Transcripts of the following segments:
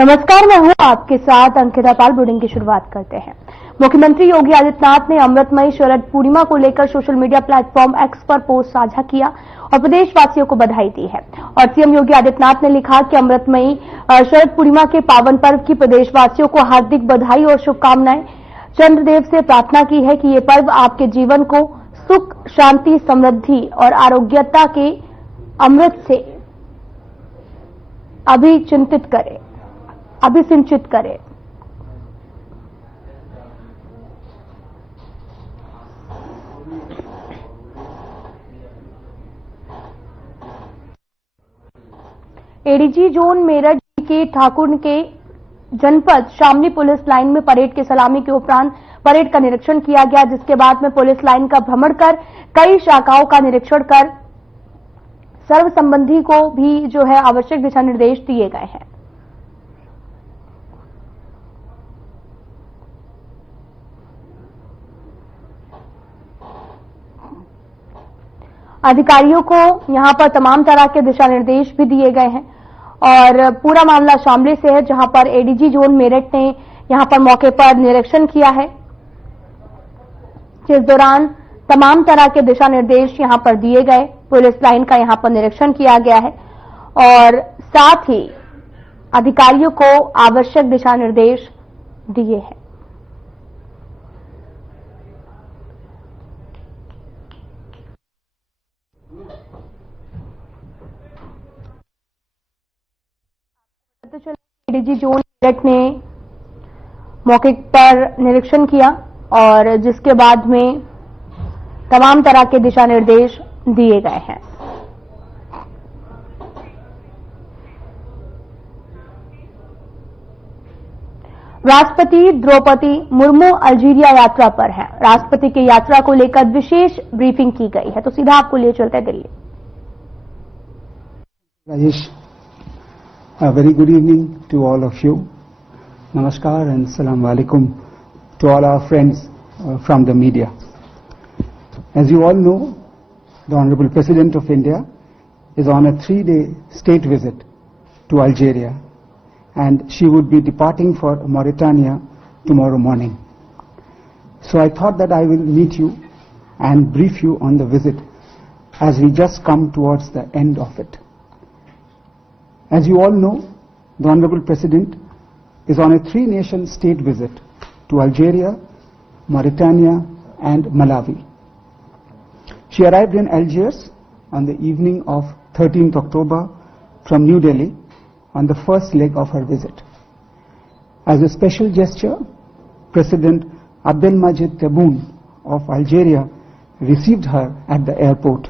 नमस्कार, मैं हूं आपके साथ अंकिता पाल। बुलेटिन की शुरुआत करते हैं। मुख्यमंत्री योगी आदित्यनाथ ने अमृतमयी शरद पूर्णिमा को लेकर सोशल मीडिया प्लेटफॉर्म एक्स पर पोस्ट साझा किया और प्रदेशवासियों को बधाई दी है। और सीएम योगी आदित्यनाथ ने लिखा कि अमृतमयी शरद पूर्णिमा के पावन पर्व की प्रदेशवासियों को हार्दिक बधाई और शुभकामनाएं। चंद्रदेव से प्रार्थना की है कि ये पर्व आपके जीवन को सुख, शांति, समृद्धि और आरोग्यता के अमृत से अभिसिंचित करे। एडीजी जोन मेरठ के ठाकुर के जनपद शामली पुलिस लाइन में परेड की सलामी के उपरांत परेड का निरीक्षण किया गया, जिसके बाद में पुलिस लाइन का भ्रमण कर कई शाखाओं का निरीक्षण कर सर्व संबंधी को भी जो है आवश्यक दिशा निर्देश दिए गए हैं। अधिकारियों को यहां पर तमाम तरह के दिशा निर्देश भी दिए गए हैं और पूरा मामला शामली से है, जहां पर एडीजी जोन मेरठ ने यहां पर मौके पर निरीक्षण किया है, जिस दौरान तमाम तरह के दिशा निर्देश यहां पर दिए गए। पुलिस लाइन का यहां पर निरीक्षण किया गया है और साथ ही अधिकारियों को आवश्यक दिशा निर्देश दिए हैं। एडीजी जोन मेरठ ने मौके पर निरीक्षण किया और जिसके बाद में तमाम तरह के दिशा निर्देश दिए गए हैं। राष्ट्रपति द्रौपदी मुर्मू अल्जीरिया यात्रा पर हैं। राष्ट्रपति की यात्रा को लेकर विशेष ब्रीफिंग की गई है, तो सीधा आपको ले चलते हैं Delhi. Rajesh, a very good evening to all of you. Namaskar and Assalamu alaikum to all our friends from the media. As you all know, the Honorable President of India is on a 3-day state visit to Algeria, and she would be departing for Mauritania tomorrow morning. So I thought that I will meet you and brief you on the visit as we just come towards the end of it. As you all know, the Honorable President is on a 3-nation state visit to Algeria, Mauritania and Malawi. She arrived in Algiers on the evening of 13th October from New Delhi on the first leg of her visit. As a special gesture, President Abdelmadjid Tebboune of Algeria received her at the airport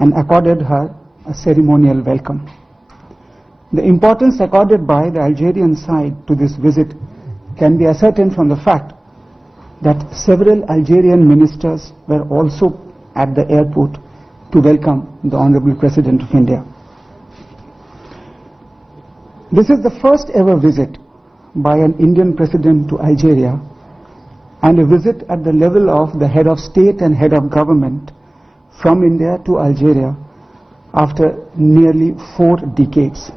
and accorded her a ceremonial welcome. The importance accorded by the Algerian side to this visit can be ascertained from the fact that several Algerian ministers were also at the airport to welcome the Honorable President of India. This is the first ever visit by an Indian president to Algeria, and a visit at the level of the head of state and head of government from India to Algeria after nearly 4 decades.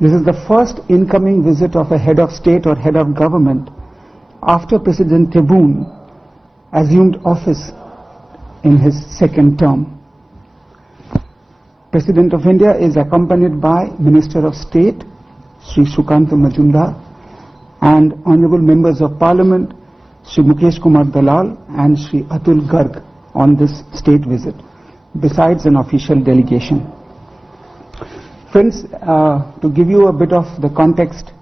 This is the first incoming visit of a head of state or head of government after President Tebboune assumed office in his second term. President of India is accompanied by Minister of State Sri Sukant Majumdar and honorable members of Parliament Sri Mukesh Kumar Dalal and Sri Atul Garg on this state visit, besides an official delegation. Friends, to give you a bit of the context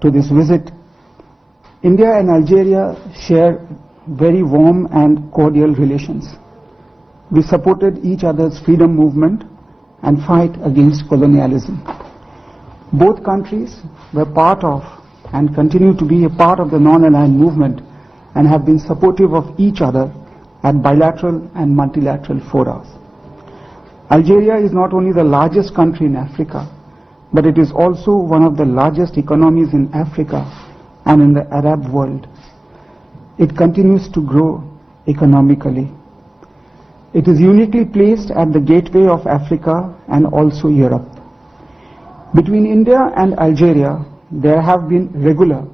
to this visit, India and Algeria share very warm and cordial relations. We supported each other's freedom movement and fight against colonialism. Both countries were part of and continue to be a part of the non-aligned movement and have been supportive of each other at bilateral and multilateral fora. Algeria is not only the largest country in Africa, but it is also one of the largest economies in Africa and in the Arab world. It continues to grow economically. It is uniquely placed at the gateway of Africa and also Europe. Between India and Algeria, there have been regular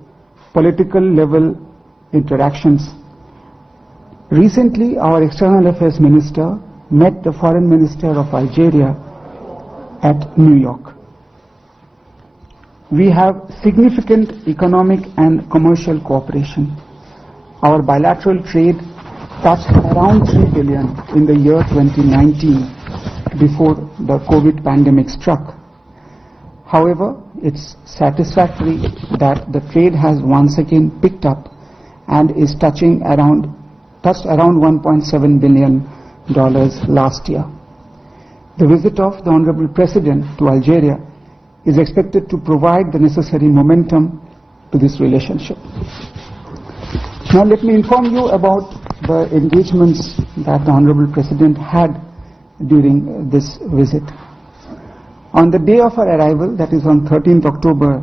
political level interactions. Recently, our External Affairs Minister met the Foreign Minister of Algeria at New York. We have significant economic and commercial cooperation. Our bilateral trade touched around 3 billion in the year 2019 before the COVID pandemic struck. However, it's satisfactory that the trade has once again picked up and is touched around $1.7 billion last year. The visit of the Honorable President to Algeria is expected to provide the necessary momentum to this relationship. Now let me inform you about the engagements that the Honorable President had during this visit. On the day of her arrival, that is on 13th October,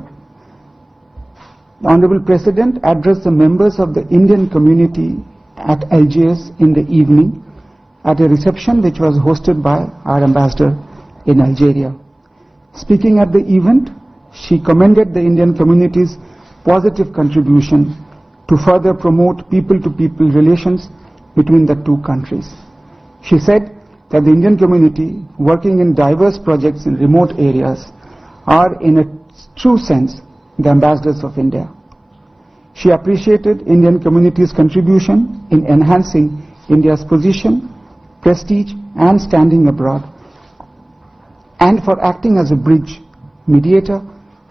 the Honorable President addressed the members of the Indian community at Algiers in the evening at a reception which was hosted by our ambassador in Algeria. Speaking at the event, she commended the Indian community's positive contribution to further promote people-to-people relations between the two countries. She said that the Indian community working in diverse projects in remote areas are in a true sense the ambassadors of India. She appreciated Indian community's contribution in enhancing India's position, prestige and standing abroad, and for acting as a bridge, mediator,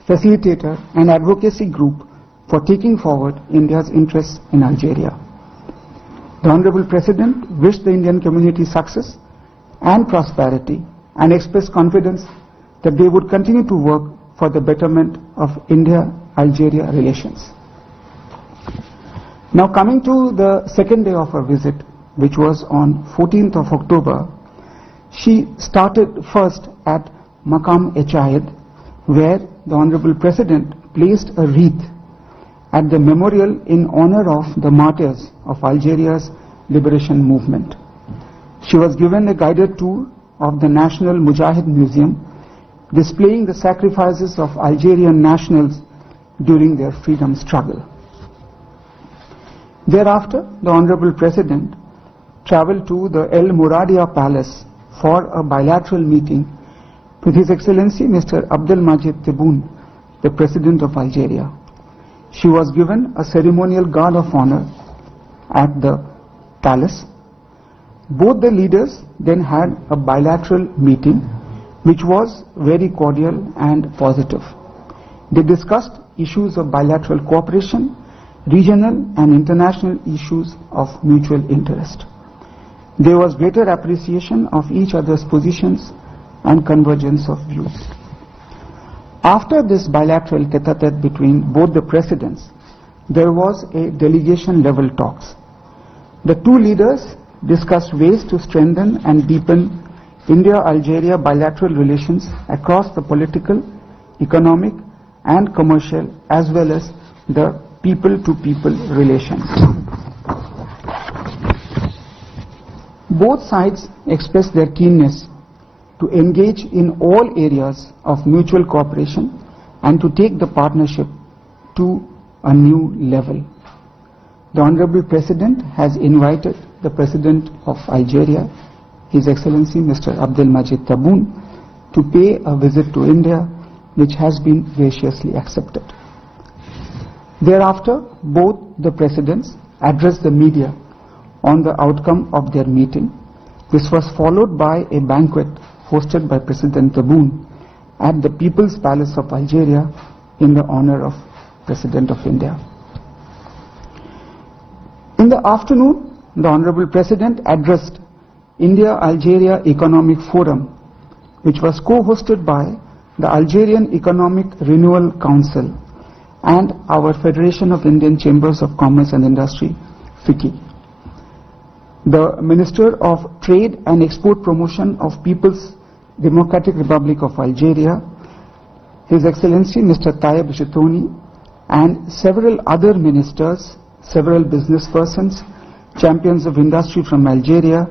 facilitator and advocacy group for taking forward India's interests in Algeria. The Honorable President wished the Indian community success and prosperity and expressed confidence that they would continue to work for the betterment of India-Algeria relations. Now coming to the second day of her visit, which was on 14th of October, she started first at Maqam Echayed, where the Honorable President placed a wreath at the memorial in honor of the martyrs of Algeria's liberation movement. She was given a guided tour of the National Mujahid Museum, displaying the sacrifices of Algerian nationals during their freedom struggle. Thereafter, the Honorable President travelled to the El Muradia Palace for a bilateral meeting with His Excellency Mr. Abdelmajid Tebboune, the President of Algeria. She was given a ceremonial guard of honor at the palace. Both the leaders then had a bilateral meeting which was very cordial and positive. They discussed issues of bilateral cooperation, regional and international issues of mutual interest. There was greater appreciation of each other's positions and convergence of views. After this bilateral tete-a-tete between both the presidents, there was a delegation level talks. The two leaders discussed ways to strengthen and deepen India-Algeria bilateral relations across the political, economic and commercial as well as the people-to-people relations. Both sides expressed their keenness to engage in all areas of mutual cooperation and to take the partnership to a new level. The Honorable President has invited the President of Algeria, His Excellency Mr. Abdelmajid Tebboune, to pay a visit to India, which has been graciously accepted. Thereafter, both the Presidents addressed the media on the outcome of their meeting. This was followed by a banquet hosted by President Tebboune at the People's Palace of Algeria in the honor of President of India. In the afternoon, the Honorable President addressed India-Algeria Economic Forum, which was co-hosted by the Algerian Economic Renewal Council and our Federation of Indian Chambers of Commerce and Industry, FICCI. The Minister of Trade and Export Promotion of People's Democratic Republic of Algeria, His Excellency Mr. Tayyeb Chitoni, and several other ministers, several business persons, champions of industry from Algeria,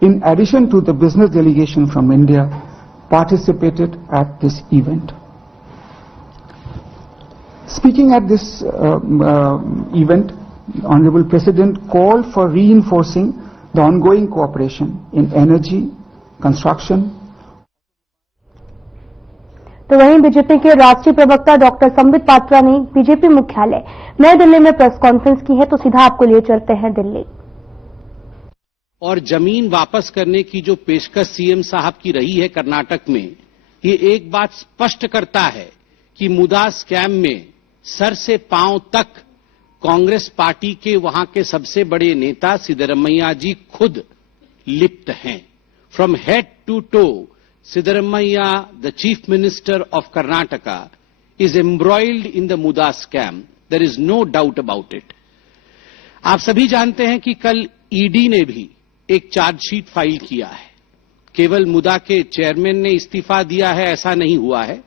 in addition to the business delegation from India, participated at this event. Speaking at this event, Honorable President called for reinforcing the ongoing cooperation in energy, construction. तो वहीं BJP के राष्ट्रीय प्रवक्ता doctor Sambit Patra ने BJP मुख्यालय नई दिल्ली में press conference की है, तो सीधा आपको लिए चलते हैं दिल्ली। और जमीन वापस करने की जो पेशकश सीएम साहब की रही है कर्नाटक में, ये एक बात स्पष्ट करता है कि मुदा स्कैम में सर से पांव तक कांग्रेस पार्टी के वहां के सबसे बड़े नेता सिद्धरमैया जी खुद लिप्त हैं। From head to toe, Siddaramaiah, the chief minister of Karnataka, is embroiled in the MUDA scam. There is no doubt about it. आप सभी जानते हैं कि कल ईडी ने भी एक चार्जशीट फाइल किया है। केवल मुदा के चेयरमैन ने इस्तीफा दिया है ऐसा नहीं हुआ है,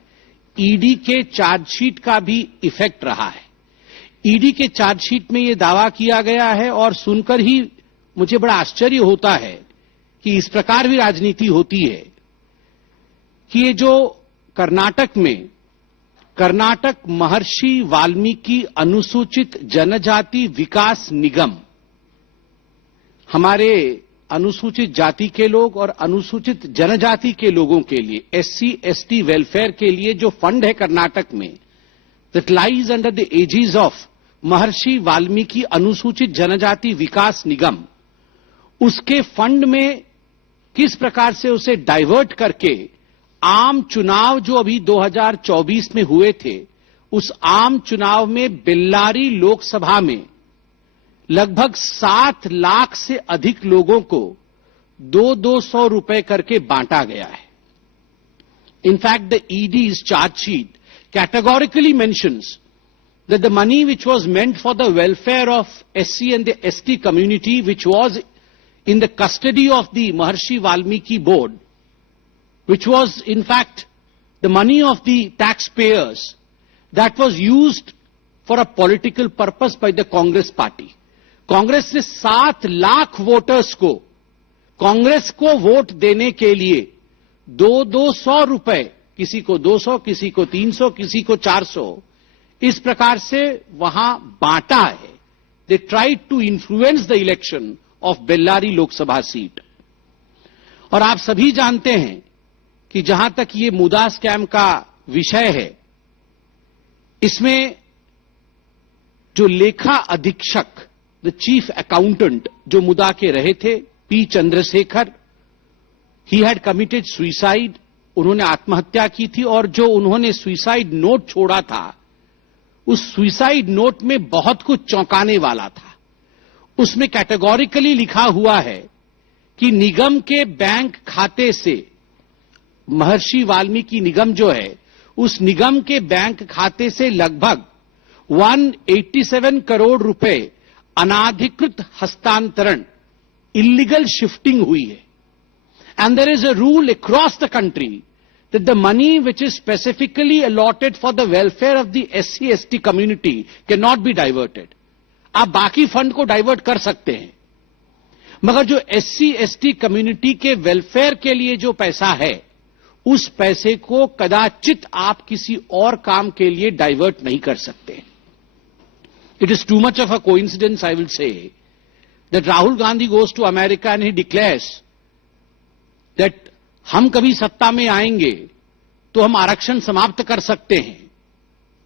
ईडी के चार्जशीट का भी इफेक्ट रहा है। ईडी के चार्जशीट में यह दावा किया गया है, और सुनकर ही मुझे बड़ा आश्चर्य होता है कि इस प्रकार भी राजनीति होती है कि ये जो कर्नाटक में कर्नाटक महर्षि वाल्मीकि अनुसूचित जनजाति विकास निगम, हमारे अनुसूचित जाति के लोग और अनुसूचित जनजाति के लोगों के लिए, एससी एसटी वेलफेयर के लिए जो फंड है कर्नाटक में, that lies under the aegis of Maharshi Valmiki अनुसूचित जनजाति विकास निगम, उसके फंड में किस प्रकार से उसे डाइवर्ट करके आम चुनाव जो अभी 2024 में हुए थे, उस आम चुनाव में बेल्लारी लोकसभा में लगभग 7 लाख से अधिक लोगों को 200 रुपए करके बांटा गया है। In fact the ED's chargesheet categorically mentions that the money which was meant for the welfare of SC and the ST community, which was in the custody of the Maharshi Valmiki board, which was in fact the money of the taxpayers, that was used for a political purpose by the Congress party. Congress ने 7 lakh voters को कांग्रेस को vote देने के लिए 200 रुपए, किसी को 200, किसी को 300, किसी को 400, इस प्रकार से वहां बांटा है। They tried to influence the election of Bellary Lok Sabha seat. और आप सभी जानते हैं कि जहां तक ये मुदा स्कैम का विषय है, इसमें जो लेखा अधीक्षक, द चीफ अकाउंटेंट जो मुदा के रहे थे, P Chandrashekhar, he had committed suicide, उन्होंने आत्महत्या की थी। और जो उन्होंने सुइसाइड नोट छोड़ा था, उस सुइसाइड नोट में बहुत कुछ चौंकाने वाला था। उसमें कैटेगोरिकली लिखा हुआ है कि निगम के बैंक खाते से, महर्षि वाल्मीकि निगम जो है, उस निगम के बैंक खाते से लगभग 187 करोड़ रुपए अनाधिकृत हस्तांतरण, इलीगल शिफ्टिंग हुई है। And there is a rule across the country that the money which is specifically allotted for the welfare of the SC ST community can not be diverted. आप बाकी फंड को डाइवर्ट कर सकते हैं, मगर जो एससी एसटी कम्युनिटी के welfare के लिए जो पैसा है, उस पैसे को कदाचित आप किसी और काम के लिए डाइवर्ट नहीं कर सकते। It is too much of a coincidence, I will say, that Rahul Gandhi goes to America and he declares that हम कभी सत्ता में आएंगे तो हम आरक्षण समाप्त कर सकते हैं।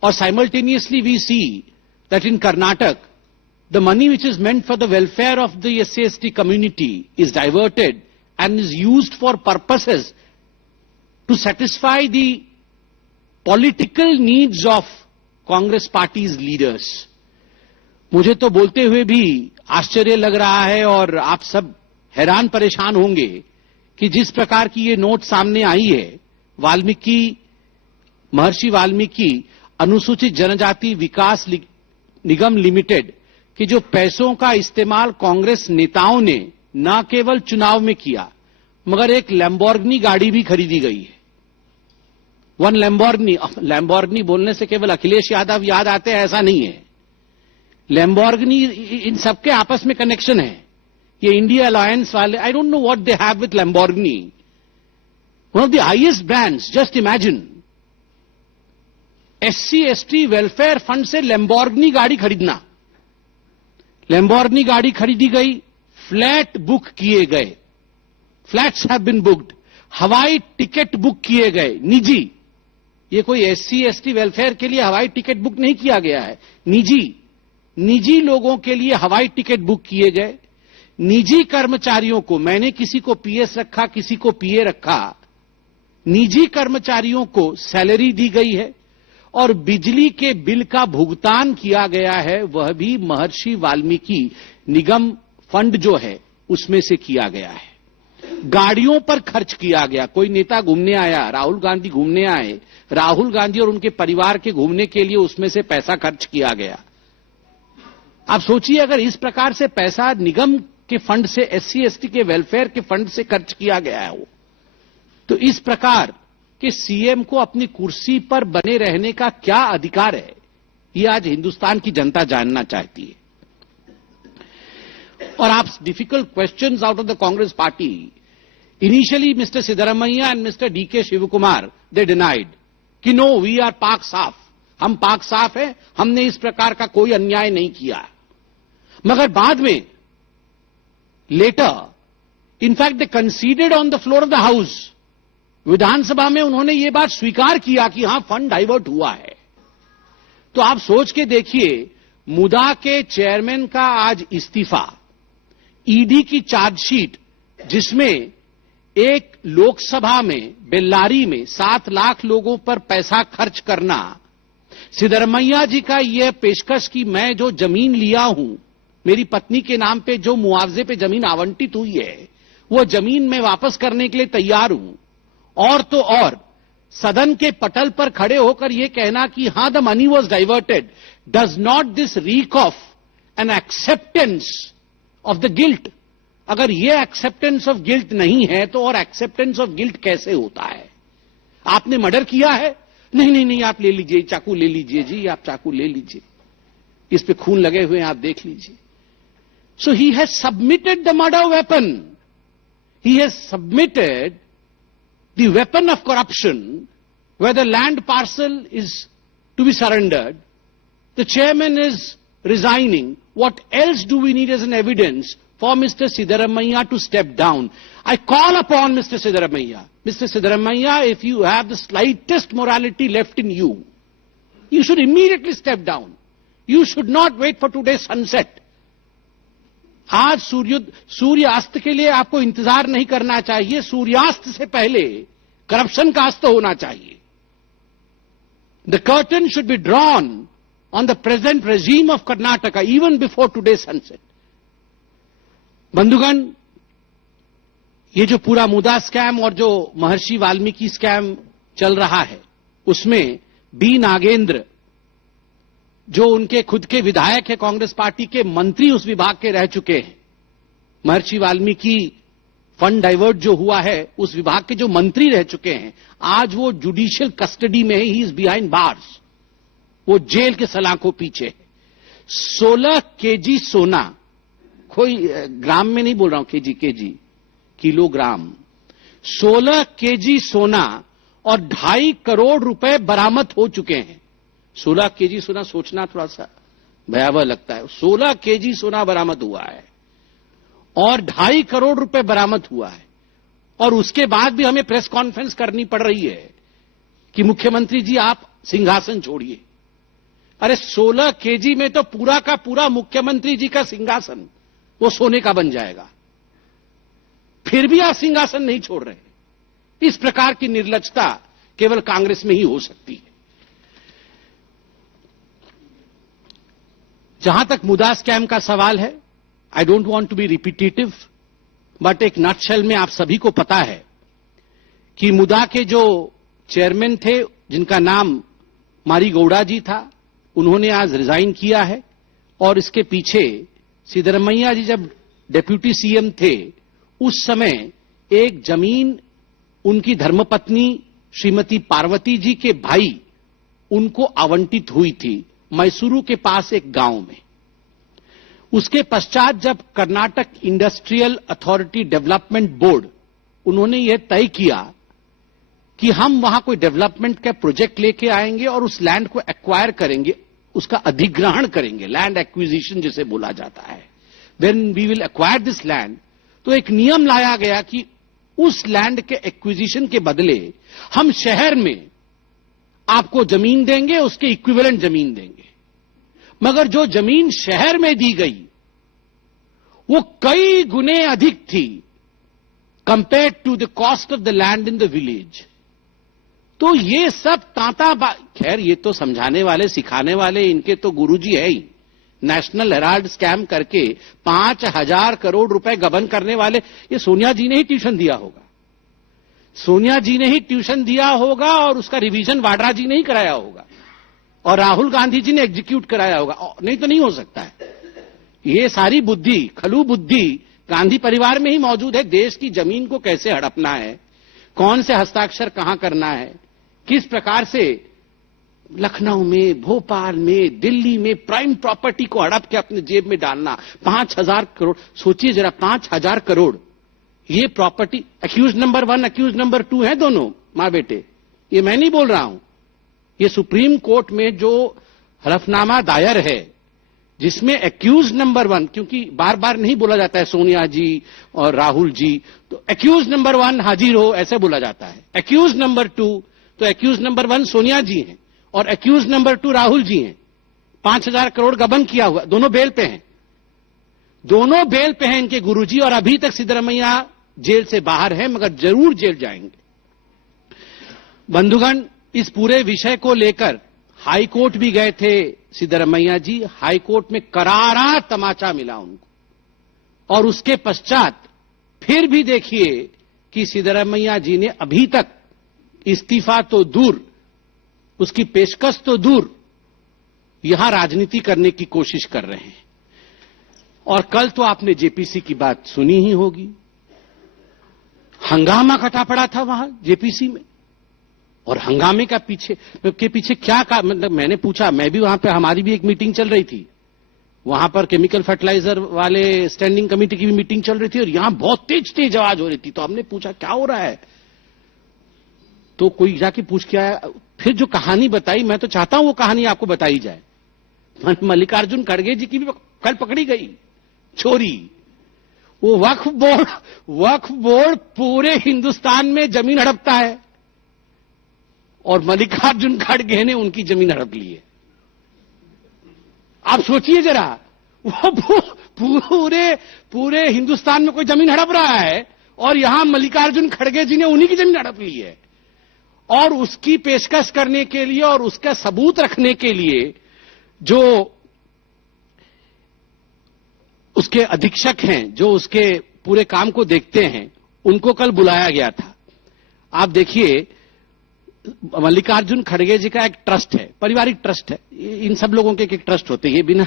और simultaneously we see that in Karnataka, the money which is meant for the welfare of the SC/ST community is diverted and is used for purposes to satisfy the political needs of Congress party's leaders. मुझे तो बोलते हुए भी आश्चर्य लग रहा है, और आप सब हैरान परेशान होंगे कि जिस प्रकार की ये नोट सामने आई है, वाल्मीकि, महर्षि वाल्मीकि अनुसूचित जनजाति विकास निगम लिमिटेड के जो पैसों का इस्तेमाल कांग्रेस नेताओं ने न केवल चुनाव में किया, मगर एक लैम्बोर्गिनी गाड़ी भी खरीदी गई है। वन लैम्बोर्गिनी बोलने से केवल अखिलेश यादव याद आते हैं ऐसा नहीं है। लैम्बोर्गिनी, इन सबके आपस में कनेक्शन है। ये इंडिया अलायंस वाले, I don't know what they have with Lamborghini, one of the highest brands, just imagine. SC ST welfare fund से लैम्बोर्गिनी गाड़ी खरीदना, लैम्बोर्गिनी गाड़ी खरीदी गई, फ्लैट बुक किए गए, फ्लैट्स हैव बीन बुक्ड, हवाई टिकट बुक किए गए निजी। ये कोई एससी एसटी वेलफेयर के लिए हवाई टिकट बुक नहीं किया गया है, निजी लोगों के लिए हवाई टिकट बुक किए गए। निजी कर्मचारियों को, मैंने किसी को पीएस रखा, किसी को पीए रखा, निजी कर्मचारियों को सैलरी दी गई है और बिजली के बिल का भुगतान किया गया है, वह भी महर्षि वाल्मीकि निगम फंड जो है उसमें से किया गया है। गाड़ियों पर खर्च किया गया, कोई नेता घूमने आया, राहुल गांधी घूमने आए, राहुल गांधी और उनके परिवार के घूमने के लिए उसमें से पैसा खर्च किया गया। आप सोचिए, अगर इस प्रकार से पैसा निगम के फंड से, एससी एसटी के वेलफेयर के फंड से खर्च किया गया है, तो इस प्रकार के सीएम को अपनी कुर्सी पर बने रहने का क्या अधिकार है, ये आज हिंदुस्तान की जनता जानना चाहती है। और आप difficult questions out of the Congress party, initially mister Siddaramaiah and mister DK Shivakumar they denied कि नो, वी आर पाक साफ, हम पाक साफ है, हमने इस प्रकार का कोई अन्याय नहीं किया। मगर बाद में later in fact they considered on the floor of the house, विधानसभा में उन्होंने ये बात स्वीकार किया कि हां फंड डाइवर्ट हुआ है। तो आप सोच के देखिए, मुदा के चेयरमैन का आज इस्तीफा, ईडी की चार्जशीट जिसमें एक लोकसभा में बेल्लारी में 7 लाख लोगों पर पैसा खर्च करना, सिद्धरमैया जी का यह पेशकश कि मैं जो जमीन लिया हूं, मेरी पत्नी के नाम पे जो मुआवजे पे जमीन आवंटित हुई है, वो जमीन मैं वापस करने के लिए तैयार हूं। और तो और सदन के पटल पर खड़े होकर यह कहना कि हां the money was diverted, does not this rig of N acceptance of the guilt? अगर यह एक्सेप्टेंस ऑफ गिल्ट नहीं है तो और एक्सेप्टेंस ऑफ गिल्ट कैसे होता है? आपने मर्डर किया है? नहीं, आप ले लीजिए, चाकू ले लीजिए जी, आप चाकू ले लीजिए, इस पे खून लगे हुए हैं, आप देख लीजिए। So he has submitted the murder weapon, he has submitted the weapon of corruption, where the land parcel is to be surrendered. The chairman is resigning. What else do we need as an evidence for Mr. Siddaramaiah to step down? I call upon Mr. Siddaramaiah. Mr. Siddaramaiah, if you have the slightest morality left in you, you should immediately step down. You should not wait for today's sunset. आज सूर्यास्त के लिए आपको इंतजार नहीं करना चाहिए, सूर्यास्त से पहले करप्शन का अस्त होना चाहिए। The curtain should be drawn on the present regime of Karnataka even before today sunset. बंधुगण, ये जो पूरा मुदा स्कैम और जो महर्षि वाल्मीकि स्कैम चल रहा है, उसमें बी नागेंद्र, जो उनके खुद के विधायक है, कांग्रेस पार्टी के मंत्री उस विभाग के रह चुके हैं, महर्षि वाल्मीकि फंड डाइवर्ट जो हुआ है उस विभाग के जो मंत्री रह चुके हैं, आज वो जुडिशियल कस्टडी में है, ही इज बिहाइंड बार्स, वो जेल के सलाखों पीछे है। 16 केजी सोना, कोई ग्राम में नहीं बोल रहा हूं, केजी, किलोग्राम, 16 केजी सोना और 2.5 करोड़ रुपए बरामद हो चुके हैं। 16 केजी सोना, सोचना थोड़ा सा भयावह लगता है। 16 केजी सोना बरामद हुआ है और 2.5 करोड़ रुपए बरामद हुआ है, और उसके बाद भी हमें प्रेस कॉन्फ्रेंस करनी पड़ रही है कि मुख्यमंत्री जी आप सिंहासन छोड़िए। अरे 16 केजी में तो पूरा का पूरा मुख्यमंत्री जी का सिंहासन वो सोने का बन जाएगा, फिर भी आप सिंहासन नहीं छोड़ रहे। इस प्रकार की निर्लज्जता केवल कांग्रेस में ही हो सकती है। जहां तक मुदा स्कैम का सवाल है, I don't want to be repetitive, but एक नटशेल में आप सभी को पता है कि मुदा के जो चेयरमैन थे, जिनका नाम मारी गौड़ा जी था, उन्होंने आज रिजाइन किया है। और इसके पीछे सिद्धरमैया जी जब डेप्यूटी सीएम थे, उस समय एक जमीन उनकी धर्मपत्नी श्रीमती पार्वती जी के भाई उनको आवंटित हुई थी मैसूरू के पास एक गांव में। उसके पश्चात जब Karnataka industrial authority development board, उन्होंने यह तय किया कि हम वहां कोई डेवलपमेंट का प्रोजेक्ट लेके आएंगे और उस लैंड को एक्वायर करेंगे, उसका अधिग्रहण करेंगे, लैंड एक्विजिशन जिसे बोला जाता है। When we will acquire this land, तो एक नियम लाया गया कि उस लैंड के एक्विजिशन के बदले हम शहर में आपको जमीन देंगे, उसके इक्विवेलेंट जमीन देंगे। मगर जो जमीन शहर में दी गई वो कई गुने अधिक थी compared to the cost of the land in the village. तो ये सब खैर ये तो समझाने वाले सिखाने वाले इनके तो गुरुजी है ही। नेशनल हेराल्ड स्कैम करके 5,000 करोड़ रुपए गबन करने वाले, ये सोनिया जी ने ही ट्यूशन दिया होगा। सोनिया जी ने ही ट्यूशन दिया होगा और उसका रिवीजन वाड्रा जी ने ही कराया होगा और राहुल गांधी जी ने एग्जीक्यूट कराया होगा, नहीं तो नहीं हो सकता है। ये सारी बुद्धि, खलू बुद्धि गांधी परिवार में ही मौजूद है। देश की जमीन को कैसे हड़पना है, कौन से हस्ताक्षर कहां करना है, किस प्रकार से लखनऊ में, भोपाल में, दिल्ली में प्राइम प्रॉपर्टी को हड़प के अपने जेब में डालना। 5,000 करोड़, सोचिए जरा, 5,000 करोड़ ये property. Accused number 1, accused number 2 है दोनों मां बेटे, ये मैं नहीं बोल रहा हूं। ये सुप्रीम कोर्ट में जो हलफनामा दायर है जिसमें अक्यूज नंबर 1, क्योंकि बार बार नहीं बोला जाता है सोनिया जी और राहुल जी, तो अक्यूज नंबर 1 हाजिर हो ऐसे बोला जाता है। अक्यूज नंबर 2, तो अक्यूज नंबर 1 सोनिया जी हैं और अक्यूज नंबर 2 राहुल जी हैं। 5,000 करोड़ गबन किया हुआ, दोनों बेल पे हैं, दोनों बेल पे हैं इनके गुरुजी। और अभी तक सिद्धरमैया जेल से बाहर है, मगर जरूर जेल जाएंगे। बंधुगण, इस पूरे विषय को लेकर हाई कोर्ट भी गए थे सिद्धरमैया जी। हाई कोर्ट में करारा तमाचा मिला उनको और उसके पश्चात फिर भी देखिए कि सिद्धरमैया जी ने अभी तक इस्तीफा तो दूर, उसकी पेशकश तो दूर, यहां राजनीति करने की कोशिश कर रहे हैं। और कल तो आपने जेपीसी की बात सुनी ही होगी, हंगामा कटा पड़ा था वहां जेपीसी में। और हंगामे के पीछे क्या मतलब मैंने पूछा, मैं भी वहां पे, हमारी भी एक मीटिंग चल रही थी वहां पर, केमिकल फर्टिलाइजर वाले स्टैंडिंग कमेटी की भी मीटिंग चल रही थी और यहां बहुत तेज तेज आवाज हो रही थी। तो हमने पूछा क्या हो रहा है, तो कोई जाके पूछ के आया। फिर जो कहानी बताई, मैं तो चाहता हूं वो कहानी आपको बताई जाए। मल्लिकार्जुन खड़गे जी की भी कल पकड़ी गई चोरी। वो वक्फ बोर्ड पूरे हिंदुस्तान में जमीन हड़पता है और मल्लिकार्जुन खड़गे ने उनकी जमीन हड़प ली है। आप सोचिए जरा, वो पूरे हिंदुस्तान में कोई जमीन हड़प रहा है और यहां मल्लिकार्जुन खड़गे जी ने उन्हीं की जमीन हड़प ली है। और उसकी पेशकश करने के लिए और उसका सबूत रखने के लिए जो उसके अधीक्षक हैं, जो उसके पूरे काम को देखते हैं, उनको कल बुलाया गया था। आप देखिए, मल्लिकार्जुन खड़गे जी का एक ट्रस्ट है, पारिवारिक ट्रस्ट है। इन सब लोगों के एक ट्रस्ट होते हैं, ये बिना,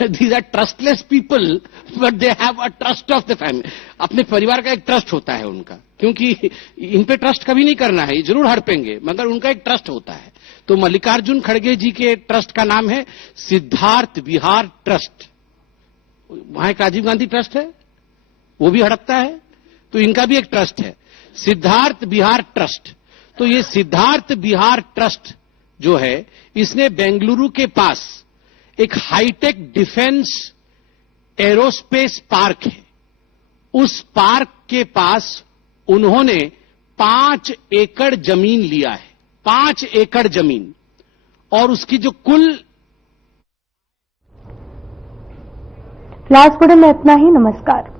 these are trustless people but they have a trust of the family. अपने परिवार का एक ट्रस्ट होता है उनका, क्योंकि इन पे ट्रस्ट कभी नहीं करना है, ये जरूर हड़पेंगे, मगर उनका एक ट्रस्ट होता है। तो मल्लिकार्जुन खड़गे जी के ट्रस्ट का नाम है सिद्धार्थ विहार ट्रस्ट। वहां एक राजीव गांधी ट्रस्ट है, वो भी हड़पता है, तो इनका भी एक ट्रस्ट है, सिद्धार्थ विहार ट्रस्ट। तो ये सिद्धार्थ विहार ट्रस्ट जो है, इसने बेंगलुरु के पास एक हाईटेक डिफेंस एरोस्पेस पार्क है, उस पार्क के पास उन्होंने 5 एकड़ जमीन लिया है, 5 एकड़ जमीन, और उसकी जो कुल। लास्ट बुलेटिन में इतना ही। नमस्कार।